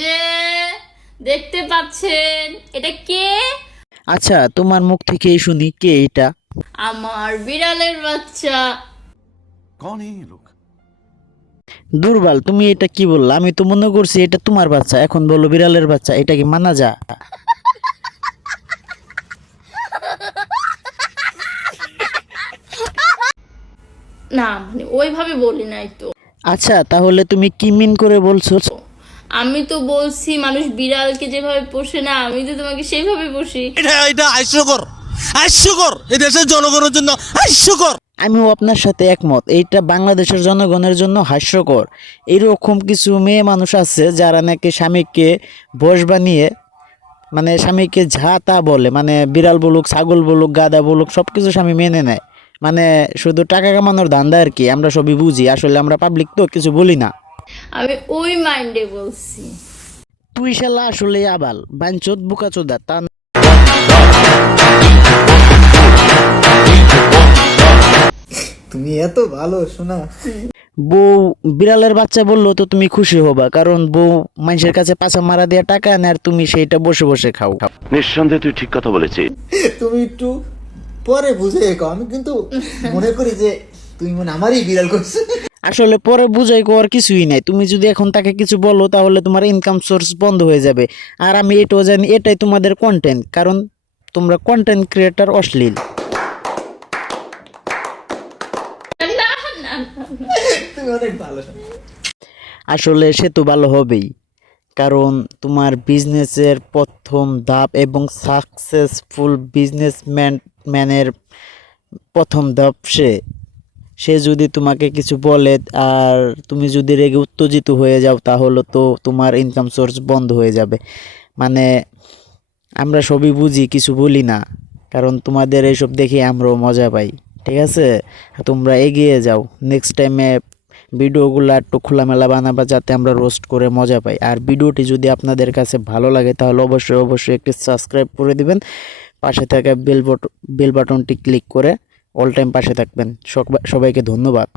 যে দেখতে পাচ্ছেন এটা কে? আচ্ছা তোমার মুখ শুনি কে এটা। আমার বিড়ালের বাচ্চা। লোক? দুর্বল তুমি এটা কি বললা? আমি তো মনে করছি এটা তোমার বাচ্চা। এখন বলো বিড়ালের বাচ্চা এটা কি মানা যা না মানে ওইভাবে বলি নাই তো। আচ্ছা তাহলে তুমি কি মিন করে বলছো? আমি তো বলছি মানুষ বিড়ালকে যেভাবে পোষে না আমি তো তোমাকে সেইভাবে পুষি। এটা এটা হাস্যকর হাস্যকর। এই দেশের জনগণের জন্য হাস্যকর। আমিও আপনার সাথে একমত এইটা বাংলাদেশের জনগণের জন্য হাস্যকর। এরকম কিছু মেয়ে মানুষ আছে যারা নাকি স্বামীকে বস বানিয়ে মানে স্বামীকে যা তা বলে মানে বিড়াল বলুক ছাগল বলুক গাদা বলুক সব কিছু স্বামী মেনে নেয়। মানে শুধু টাকা কামানোর ধান্দা আর কি আমরা সবই বুঝি আসলে আমরা পাবলিক তো কিছু বলি না। আমি ওই মাইন্ডে বলছি। তুই শালা আসলে আবাল বাঞ্চোদ বুকাচোদা তা তুমি এত ভালো শোনা। বউ বিড়ালের বাচ্চা বলল তো তুমি খুশি হবা কারণ বউ মানুষের কাছে পাছা মারা দিয়ে টাকা আনে আর তুমি সেইটা বসে বসে খাও। নিঃসন্দেহে তুই ঠিক কথা বলেছিস। তুমি একটু পরে বুঝে আমি কিন্তু মনে করি যে তুমি মনে আমারই বিড়াল করছ। আসলে পরে বুঝাই করার কিছুই নাই। তুমি যদি এখন তাকে কিছু বলো তাহলে তোমার ইনকাম সোর্স বন্ধ হয়ে যাবে। আর আমি এটাও জানি এটাই তোমাদের কন্টেন্ট কারণ তোমরা কন্টেন্ট ক্রিয়েটার অশ্লীল। আসলে সে তো ভালো হবেই কারণ তোমার বিজনেসের প্রথম ধাপ এবং সাকসেসফুল বিজনেসম্যান ম্যানের প্রথম ধাপ সে। সে যদি তোমাকে কিছু বলে আর তুমি যদি রেগে উত্তেজিত হয়ে যাও, তাহলে তো তোমার ইনকাম সোর্স বন্ধ হয়ে যাবে। মানে আমরা সবই বুঝি, কিছু বলি না। কারণ তোমাদের এইসব দেখে আমরাও মজা পাই, ঠিক আছে? তোমরা এগিয়ে যাও। নেক্সট টাইমে ভিডিওগুলো একটু খোলামেলা বানাবা যাতে আমরা রোস্ট করে মজা পাই। আর ভিডিওটি যদি আপনাদের কাছে ভালো লাগে, তাহলে অবশ্যই অবশ্যই একটি সাবস্ক্রাইব করে দিবেন। পাশে থাকা বেল বটন বেল বাটনটি ক্লিক করে অল টাইম পাশে থাকবেন সব- সবাইকে ধন্যবাদ